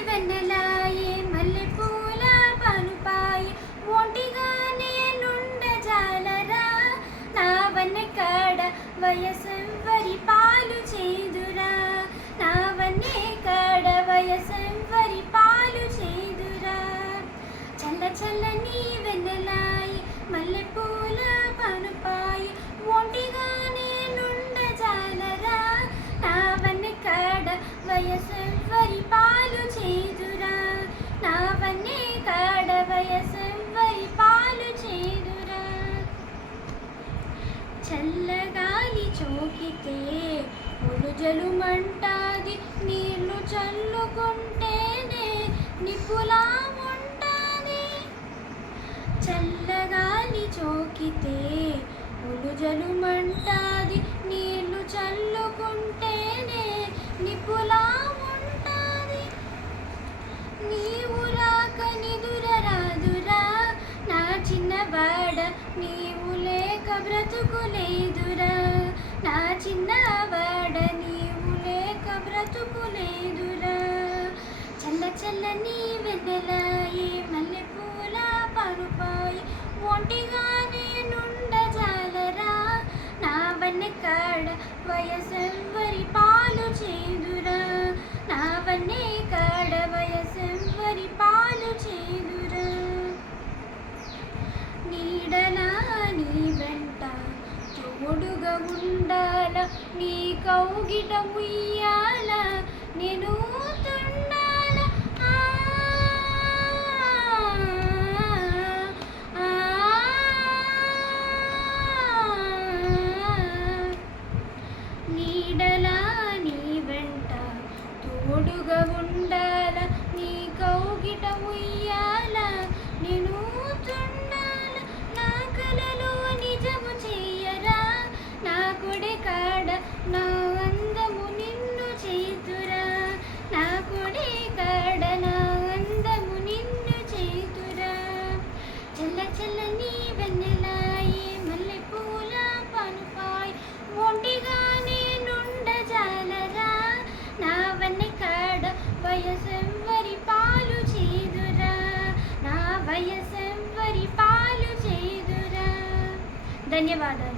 వెన్నెలాయే మల్లెపూల పనుపాయి ఒంటిగా నేనుండజాలరా నా వన్నె కాడ వయసెవ్వరి పాలు చేదురా నా వన్నె కాడ వయసెవ్వరి పాలు చేదురా చల్ల చల్లని వెన్నెలాయి మల్లెపూల పనుపాయి ఒంటిగా నేనుండజాలరా నా వన్నె కాడ వయసెవ్వరి పాలు చేదురా నా వన్నె కాడ వయసెవ్వరి పాలు చేదురా చల్లగాలి చోకితే ఒలుజలు మంటాది నీళ్లు చల్లుకుంటేనే నిప్పులా ఉంటాది చల్లగాలి చోకితే ఒలుజలు మంటాది నీళ్లు చల్లుకుంటేనే నిప్పులా ఉంటాది నీవు రాక నిదుర రాదురా నా చిన్నవాడ నీవు లేక బ్రతుకులేదురా నా చిన్నవాడ నీవు లేక బ్రతుకులేదురా చల్ల చల్లని వెన్నెలాయి మల్లెపూల పరుపాయి ఒంటిగా నేనుండజాలరా నా వన్నె కాడ వయసెవ్వరి పాలు చేదురా నా వన్నె కాడ వయసెవ్వరి పాలు చేదురా నీడలా నీ వెంట తోడుగా ఉండాల నీ కౌగిట ఉయ్యాల నేను తుండాల నీడలా నీ వెంట తోడుగా ఉండాల నీ కౌగిట ఉయ్యాల నేను తుండాల నా కలలో నిజము చెయ్యరా నా కొడే కాడ నా అందము నిన్ను చేతురా నా కొడే కాడ నా అందము నిన్ను చేతురా చల్ల చల్లని వెన్నెలాయి మల్లెపూల పనుపాయి ఒంటిగా నేనుండజాలరా నా వన్నె కాడ వయసెవ్వరి పాలు చేదురా నా వయసెవ్వరి పాలు చేదురా ధన్యవాదాలు.